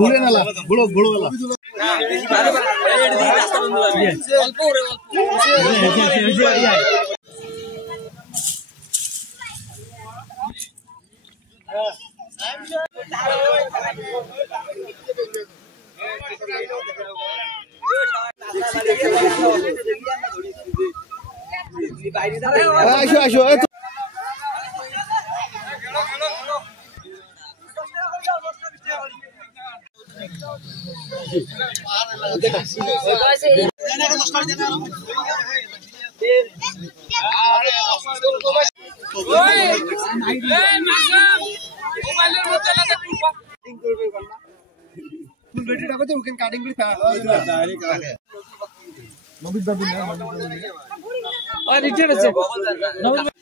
ঘুরে নালা বড় বড় আসো আসো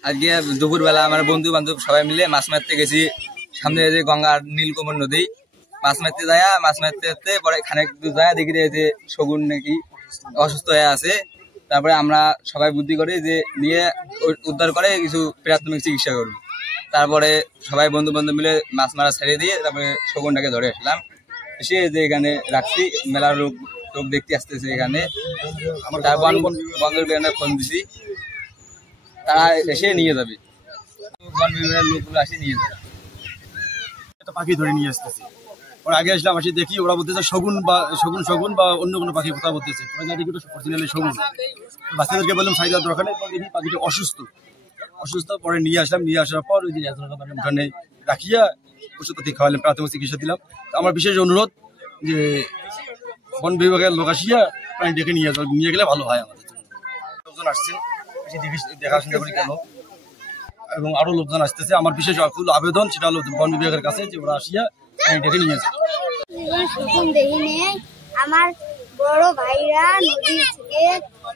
আজকে দুপুরবেলা আমার বন্ধু বান্ধব সবাই মিলে মাছ মারতে গেছি। সামনে যে গঙ্গার নীলকমল নদী, মাছ মারতে যায়। মাছ মারতে মারতে পরে খানিক দূর যায় দেখি যে শগুন নাকি অসুস্থ হয়ে আছে। তারপরে আমরা সবাই বুদ্ধি করি যে নিয়ে উদ্ধার করে কিছু প্রাথমিক চিকিৎসা করবো। তারপরে সবাই বন্ধু বান্ধব মিলে মাছ মারা ছেড়ে দিয়ে তারপরে শগুনটাকে ধরে আসলাম। এসে যে এখানে রাখছি, মেলা লোক দেখতে আসতেছে এখানে। বন্ধুর বিভাগে ফোন দিছি, তারা এসে নিয়ে যাবে। বন বিভাগের লোকগুলো আসে নিয়ে যাবে। একটা পাখি ধরে নিয়ে আসতেছে। ওরা আগে আসলাম, আসি দেখি ওরা বলতেছে শগুন বা শগুন বা অন্য কোনো পাখি কথা বলতেছে। ওরা না দেখি তো অরিজিনালি শগুন। বাচ্চাদেরকে বললাম সাইজ দেওয়ার দরকার নেই, দেখি পাখিটা অসুস্থ। পরে নিয়ে আসলাম, নিয়ে আসার পর ওই যে ওখানে রাখিয়া ওষুধপাতি খাওয়ালাম, প্রাথমিক চিকিৎসা দিলাম। আমার বিশেষ অনুরোধ যে বন বিভাগের লোক আসিয়া প্রাণী ডেকে নিয়ে গেলে ভালো হয়। আমাদের লোকজন আসছে, দেখাশোনা করি কেন, এবং আরো লোকজন আসতেছে। আমার বিশেষ আবেদন সেটা হলো বন বিভাগের কাছে যে ওরা আসিয়া ডেকে নিয়ে যায়। শকুন দেখি নেই, আমার বড় ভাইরা নদী থেকে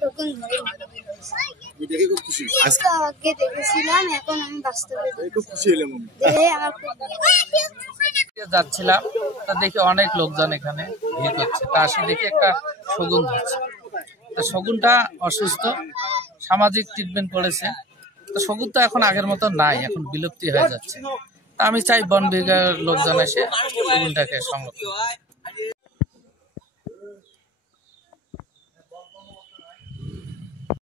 শকুন ধরে আগে দেখেছিলাম, এখন আমি বাস্তবে খুব খুশি হলাম। যাচ্ছিলাম, তা দেখি অনেক লোকজন এখানে ভিড় করছে। তা আসি দেখি একটা শগুন ধরছে। তা শগুনটা অসুস্থ, সামাজিক ট্রিটমেন্ট করেছে। তো শগুন তো এখন আগের মতো নাই, এখন বিলুপ্তি হয়ে যাচ্ছে। তা আমি চাই বন বিভাগের লোকজন এসে শগুনটাকে সংরক্ষণ।